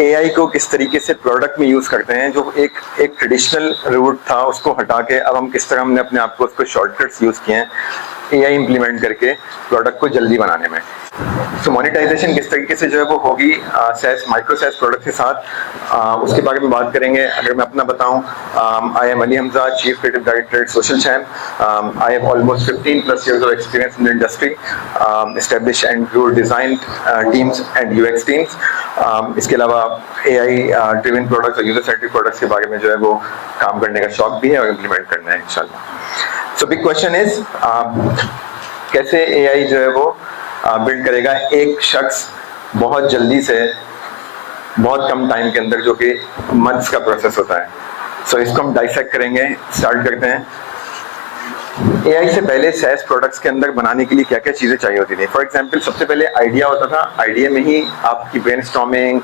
AI को किस तरीके से प्रोडक्ट में यूज करते हैं, जो एक ट्रेडिशनल रूट था उसको हटा के अब हम किस तरह हमने अपने आप को उसको शॉर्टकट्स यूज किए हैं एआई इंप्लीमेंट करके प्रोडक्ट को जल्दी बनाने में। तो मोनेटाइजेशन किस तरीके से जो है वो होगी सैस माइक्रो सैस प्रोडक्ट के साथ, उसके बारे में बात करेंगे। अगर मैं अपना बताऊं, I am Ali Hamza, chief creative director at social champ. I have almost 15+ years of experience in the industry, established and grew design teams and UX teams. इसके अलावा AI ड्रिवन प्रोडक्ट्स और यूजर सेंट्रिक प्रोडक्ट्स के बारे में जो है वो काम करने का शौक भी है और इम्प्लीमेंट करना है इंशाल्लाह। सो बिग क्वेश्चन इज कैसे AI जो है वो बिल्ड करेगा एक शख्स बहुत जल्दी से बहुत कम टाइम के अंदर, जो कि मंथ्स का प्रोसेस होता है। सो इसको हम डाइसेक्ट करेंगे, स्टार्ट करते हैं। एआई से पहले सैस प्रोडक्ट्स के अंदर बनाने के लिए क्या क्या चीजें चाहिए होती थी। फॉर एग्जांपल सबसे पहले आइडिया होता था, आइडिया में ही आपकी ब्रेनस्टॉर्मिंग,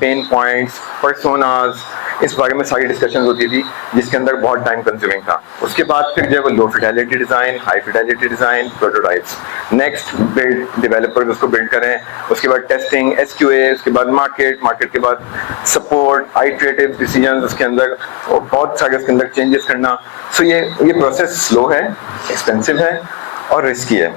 पेन पॉइंट्स, पर्सोनास, इस बारे में सारी डिस्कशन होती थी जिसके अंदर बहुत टाइम कंज्यूमिंग था। उसके बाद फिर जो है वो low fidelity design, high fidelity design, prototypes, next build, developers उसको बिल्ड करें, उसके बाद टेस्टिंग, एसक्यूए, उसके बाद मार्केट के बाद सपोर्ट, आइटरेटिव डिसीजंस, उसके अंदर बहुत सारे उसके अंदर चेंजेस करना। सो ये प्रोसेस स्लो है, एक्सपेंसिव है और रिस्की है।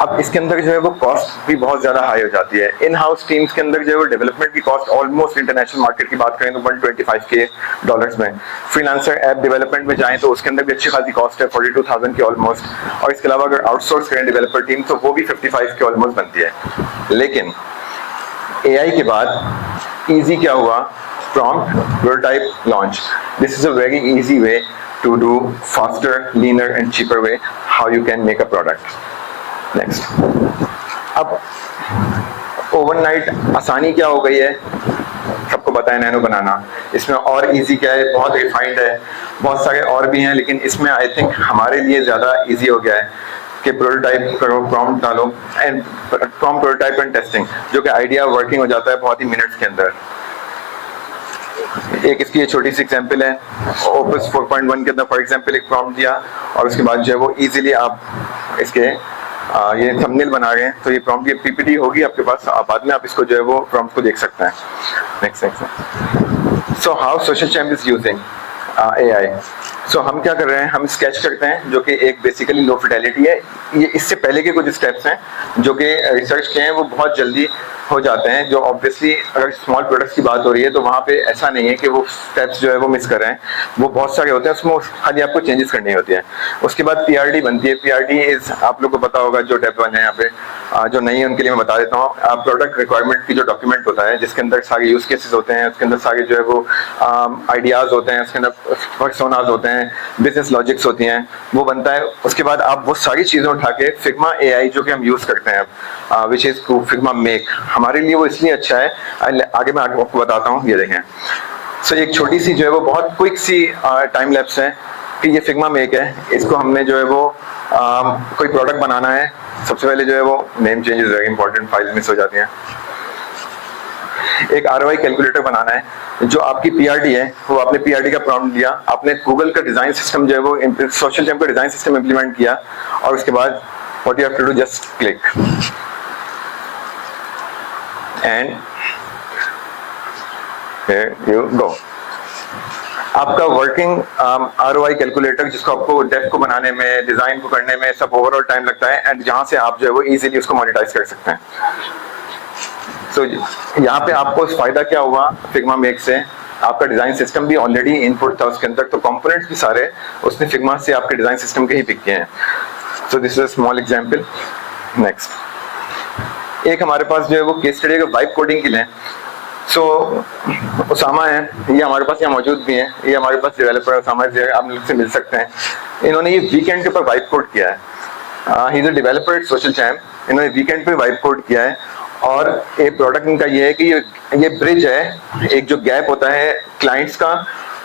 अब इसके अंदर जो है वो कॉस्ट भी बहुत ज्यादा हाई हो जाती है। इन हाउस टीम्स के अंदर जो है वो डेवलपमेंट की कॉस्ट ऑलमोस्ट इंटरनेशनल मार्केट की बात करें तो $125K में। फ्रीलांसर ऐप डेवलपमेंट में जाएं तो उसके अंदर भी अच्छी खासी कॉस्ट है, 42,000 की ऑलमोस्ट। और इसके अलावा अगर आउटसोर्स करें डेवलपर टीम तो वो भी 55 के ऑलमोस्ट बनती है। लेकिन एआई के बाद इजी क्या हुआ, prompt, prototype, launch. This is a very easy way to do faster, leaner and cheaper way how you can make a product. Next. अब ओवरनाइट आसानी क्या हो गई है, सबको पता है नैनो बनाना। इसमें और इजी क्या है, बहुत रिफाइंड है, बहुत सारे और भी हैं, लेकिन इसमें आई थिंक हमारे लिए ज्यादा इजी हो गया है कि प्रोटोटाइप करो, प्रॉम्प्ट डालो and prompt, prototype and testing, जो कि आइडिया वर्किंग हो जाता है बहुत ही मिनट्स के अंदर। एक इसकी ये छोटी सी एग्जांपल है, ओपस 4.1 के अंदर फॉर एग्जांपल एक प्रॉम्प्ट दिया और उसके बाद जो है वो इजीली आप इसके ये थंबनेल बना रहे हैं तो ये प्रॉम्प्ट, ये पीपीटी होगी आपके पास, बाद में आप इसको जो है वो प्रॉम्प्ट को देख सकते हैं। Next. So how Social Champ is using AI. So हम क्या कर रहे हैं, हम स्केच करते हैं जो कि एक बेसिकली लो फिडेलिटी है। ये इससे पहले के कुछ स्टेप्स हैं जो कि रिसर्च के हैं, वो बहुत जल्दी हो जाते हैं। जो ऑब्वियसली अगर स्मॉल प्रोडक्ट्स की बात हो रही है तो वहाँ पे ऐसा नहीं है कि वो स्टेप्स जो है वो मिस कर रहे हैं, वो बहुत सारे होते हैं, उसमें खाली आपको चेंजेस करनी होती है। उसके बाद पीआरडी बनती है। पीआरडी इज, आप लोग को पता होगा, जो डेप वन है यहाँ पे, जो नहीं है उनके लिए मैं बता देता हूँ। प्रोडक्ट रिक्वायरमेंट की जो डॉक्यूमेंट होता है जिसके अंदर सारे यूज केसेस होते हैं, उसके अंदर सारे जो है वो आइडियाज होते हैं, उसके अंदर पर्सोनास होते हैं, बिजनेस लॉजिक्स होती हैं, वो बनता है। उसके बाद आप वो सारी चीजें उठा के फिग्मा एआई जो कि हम यूज करते हैं विच इज फिग्मा मेक, हमारे लिए वो इसलिए अच्छा है, आगे मैं आपको बताता हूँ। ये देखें, सो एक छोटी सी जो है वो बहुत क्विक सी टाइम लैप्स है कि ये फिग्मा मेक है। इसको हमने जो है वो कोई प्रोडक्ट बनाना है, सबसे पहले जो है वो name change is very important, file miss हो जाती हैं। एक ROI कैलकुलेटर बनाना है, जो आपकी पीआरडी है वो आपने पीआरडी का प्रॉम्प्ट दिया, आपने गूगल का डिजाइन सिस्टम जो है वो सोशल चैम्प का डिजाइन सिस्टम इंप्लीमेंट किया और उसके बाद what you have to do, just click and here you go। आपका वर्किंग ROI कैलकुलेटर, जिसको आपको डेप को बनाने में, डिजाइन को करने में सब ओवरऑल टाइम लगता है, एंड जहां से आप जो है वो इजीली उसको मोनेटाइज कर सकते हैं। सो यहाँ पे आपको फायदा क्या हुआ फिग्मा मेक से, आपका डिजाइन सिस्टम भी ऑलरेडी इनपुट था उसके अंदर, तो कंपोनेंट्स भी सारे उसने फिग्मा से आपके डिजाइन सिस्टम के ही पिक किए हैं। So this is a small example. Next, एक हमारे पास जो है वो केस स्टडी का वाइब कोडिंग के लिए। सो उसामा है, ये हमारे पास यहाँ मौजूद भी हैं, ये हमारे पास डेवलपर उसामा है, आप लोग से मिल सकते हैं। इन्होंने ये वीकेंड के ऊपर वाइब कोड किया है। He is a developer at social champ. इन्होंने वीकेंड पे वाइब कोड किया है और एक प्रोडक्ट इनका ये है कि ये ब्रिज है, एक जो गैप होता है क्लाइंट्स का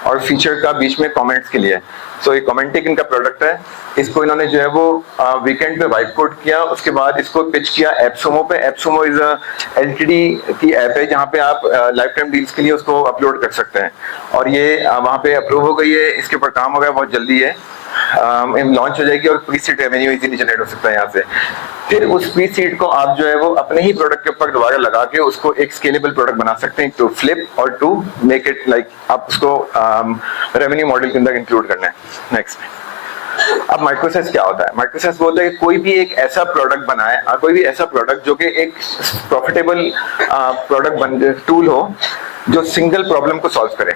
और फीचर का बीच में कमेंट्स के लिए। सो ये कमेंटिक इनका प्रोडक्ट है। इसको इन्होंने जो है वो वीकेंड पे वाइब कोड किया, उसके बाद इसको पिच किया एप्सोमो पे। एप्सोमो इज LTD की ऐप है जहाँ पे आप लाइफ टाइम डील्स के लिए उसको अपलोड कर सकते हैं और ये वहाँ पे अप्रूव हो गई है, इसके ऊपर काम हो गया, बहुत जल्दी है लॉन्च हो जाएगी और pre seed revenue easily generate हो सकता है यहाँ से। फिर उस प्री सीड को आप जो है वो अपने ही प्रोडक्ट के ऊपर दोबारा लगा के उसको एक स्केलेबल प्रोडक्ट बना सकते हैं, टू फ्लिप और टू मेक इट लाइक आप उसको रेवेन्यू मॉडल के अंदर इंक्लूड करना है। नेक्स्ट, अब माइक्रोसेस क्या होता है? माइक्रोसेस बोलता है कि कोई भी एक ऐसा प्रोडक्ट बनाए, कोई भी ऐसा प्रोडक्ट जो कि एक प्रॉफिटेबल प्रोडक्ट बन टूल हो जो सिंगल प्रॉब्लम को सॉल्व करे,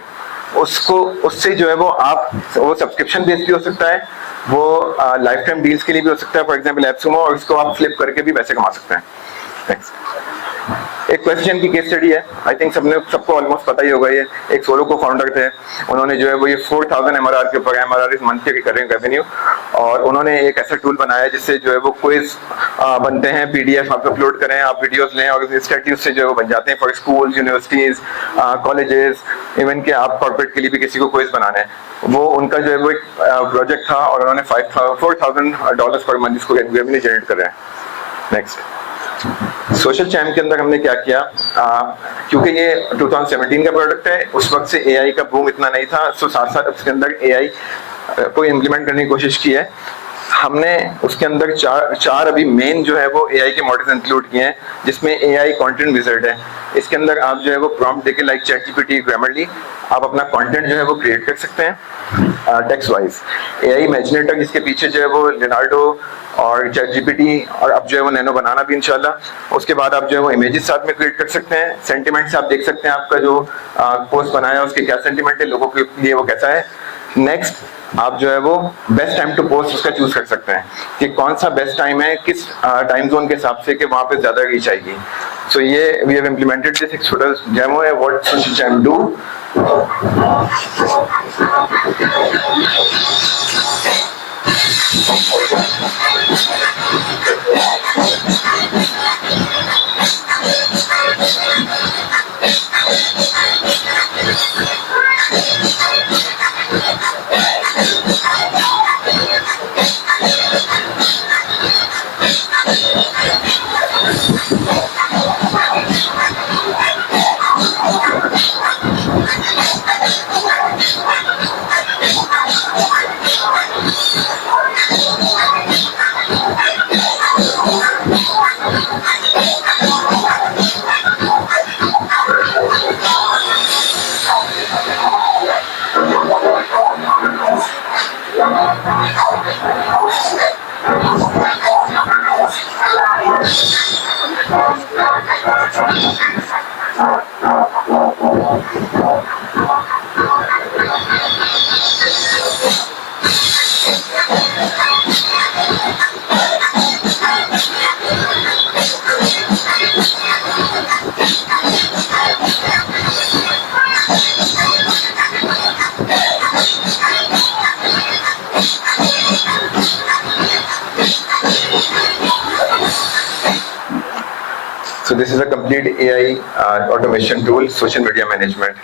उसको उससे जो है वो आप वो सब्सक्रिप्शन बेस्ड भी हो सकता है, वो लाइफ टाइम डील्स के लिए भी हो सकता है, फॉर एग्जांपल एप्सुमो, और इसको आप फ्लिप करके भी पैसे कमा सकते हैं। नेक्स्ट, एक क्वेश्चन की केस स्टडी है, आई थिंक सबको ऑलमोस्ट पता ही होगा। ये एक सोलो को फाउंडर थे, उन्होंने जो है वो ये 4000 MRR के ऊपर, MRR इज मंथ के रिकरिंग रेवेन्यू, और उन्होंने एक ऐसा टूल बनाया जिससे जो है वो क्विज बनते हैं, PDF आप अपलोड करें, आप वीडियोस लें और इंस्टीट्यूट से जो है वो बन जाते हैं for school, universities, colleges, even के आप कॉर्पोरेट के लिए भी किसी को क्विज बनाना है। वो उनका जो है वो एक प्रोजेक्ट था और उन्होंने $4,000 पर मंथ इसको रेवेन्यू जनरेट कर रहे हैं। नेक्स्ट, सोशल चैम के अंदर हमने क्या किया, क्योंकि ये 2017 का प्रोडक्ट है, उस वक्त से AI का बूम इतना नहीं था, सो साथ साथ उसके अंदर AI को इम्प्लीमेंट करने की कोशिश की है। हमने उसके अंदर चार अभी मेन जो है वो AI के मॉडल्स इंक्लूड किए हैं, जिसमें AI कंटेंट विजार्ड है। इसके अंदर आप जो है वो प्रॉम्प्ट देके लाइक ChatGPT, Grammarly, आप अपना कंटेंट जो है वो क्रिएट कर सकते हैं टेक्स्ट वाइज। AI इमेजिनेटर जिसके पीछे जो है वो लिनार्डो और ChatGPT और अब जो है वो नैनो बनाना भी इंशाल्लाह। उसके बाद आप जो है वो इमेजेस साथ में क्रिएट कर सकते हैं, सेंटिमेंट्स आप देख सकते हैं, आपका जो पोस्ट बनाया है उसके क्या सेंटिमेंट है, लोगों के लिए वो कैसा है। नेक्स्ट, आप जो है वो बेस्ट टाइम टू पोस्ट उसका चूज कर सकते हैं कि कौन सा बेस्ट टाइम है, किस टाइम जोन के हिसाब से कि वहां पे ज्यादा रीच आएगी। सो ये वी हैव इम्प्लीमेंटेड दिस, एक छोटा डेमो है what social charm do. So this is a complete AI automation tool, social media management.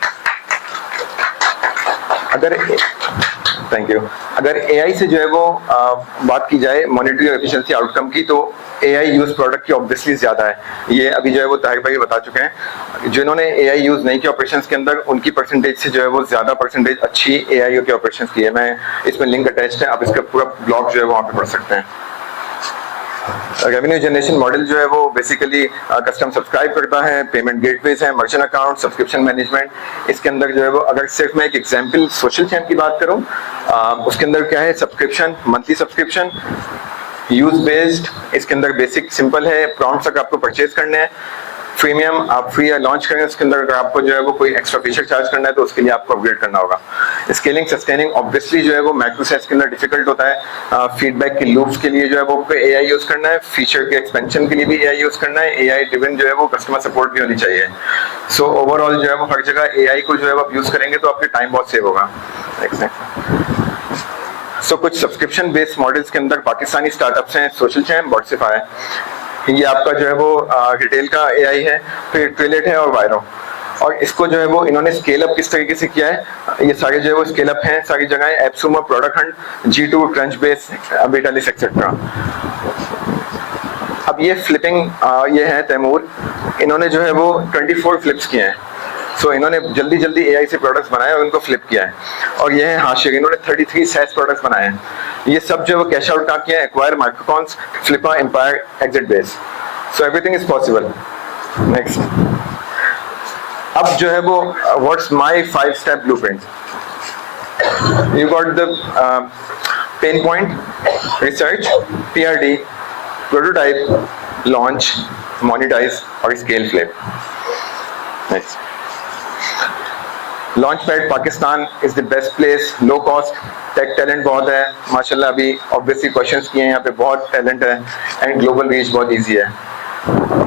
अगर AI से जो है वो बात की जाए मॉनिटरी एफिशिएंसी आउटकम की, तो AI यूज प्रोडक्ट की ऑब्वियसली ज्यादा है। ये अभी जो है वो ताहिर भाई बता चुके हैं। जिन्होंने AI यूज नहीं किया ऑपरेशंस के अंदर, उनकी परसेंटेज से जो है वो ज्यादा परसेंटेज अच्छी AI के ऑपरेशंस की है। मैं इसमें लिंक अटैच्ड है, आप इसका पूरा ब्लॉग जो है वहाँ पे पढ़ सकते हैं। रेवेन्यू जनरेशन मॉडल जो है वो बेसिकली कस्टम सब्सक्राइब करता है, पेमेंट गेटवेज है, मर्चेंट अकाउंट, सब्सक्रिप्शन मैनेजमेंट। इसके अंदर जो है वो अगर सिर्फ मैं एक एग्जांपल सोशल चैन की बात करूं, उसके अंदर क्या है, subscription, monthly subscription, use based. इसके अंदर बेसिक सिंपल है, प्रॉम्प्ट्स तक आपको परचेज करने हैं। प्रीमियम आप फ्री लॉन्च करेंगे, उसके अंदर अगर आपको जो है वो कोई एक्स्ट्रा फीचर चार्ज करना है तो उसके लिए आपको अपग्रेड करना होगा। स्केलिंग सस्टेनिंग ऑब्वियसली जो है वो माइक्रोसेस के अंदर डिफिकल्ट होता है। फीडबैक के लूप्स के लिए जो है वो AI यूज करना है, फीचर के एक्सपेंशन के लिए भी AI यूज करना है, AI ड्रिवन जो है वो कस्टमर सपोर्ट भी होनी चाहिए। सो ओवरऑल जो है वो हर जगह AI को जो है वो आप यूज करेंगे तो आपके टाइम बहुत सेव होगा। सो कुछ सब्सक्रिप्शन बेस्ड मॉडल्स के अंदर पाकिस्तानी स्टार्टअप्स हैं, सोशल चैम, बॉट्सिफाई। ये आपका जो है वो रिटेल का AI है, फिर ट्विलेट है और वायरो। और इसको जो है वो इन्होंने स्केल अप किस तरीके से किया है, ये सारे जो है वो स्केल अप हैं सारी जगह, एप्सुमो, प्रोडक्ट हंट, G2, क्रंचबेस, बेटालिस्ट एक्सेट्रा। अब ये फ्लिपिंग ये है तैमूर, इन्होंने जो है वो 24 फ्लिप्स किए हैं। सो इन्होंने जल्दी जल्दी AI से प्रोडक्ट्स बनाए और उनको फ्लिप किया है। और ये है हाशिर, इन्होंने 33 SaaS प्रोडक्ट्स बनाए हैं। ये सब जो है वो कैश आउट कहाँ किया है, Acquire, Microcons, Flippa, Empire, exit base, so everything is possible. Next, अब जो है वो what's my 5 step blueprint. You got the pain point, research, PRD, prototype, launch, monetize और scale flip. Next, launch pad Pakistan is the best place, low cost, tech talent बहुत है माशाल्लाह, अभी obviously questions किए हैं यहाँ पे, बहुत टैलेंट है एंड ग्लोबल रीच बहुत इजी है।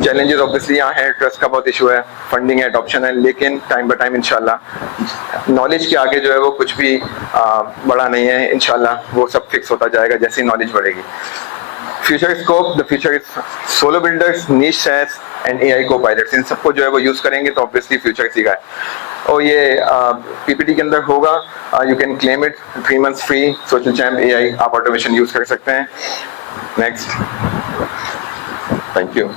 चैलेंजेस ऑब्वियसली यहाँ है, ट्रस्ट का बहुत इशू है, फंडिंग है, अडॉप्शन है, लेकिन टाइम बाय टाइम इंशाल्लाह नॉलेज के आगे जो है वो कुछ भी बड़ा नहीं है, इंशाल्लाह वो सब फिक्स होता जाएगा जैसे ही नॉलेज बढ़ेगी। Future scope, the future is solo builders, niche SaaS and AI copilots, इन सबको जो है वो यूज करेंगे तो ऑब्वियसली फ्यूचर इसी का है। और ये PPT के अंदर होगा, you can claim it, 3 months free, social champ AI आप ऑटोमेशन यूज कर सकते हैं। Next, thank you.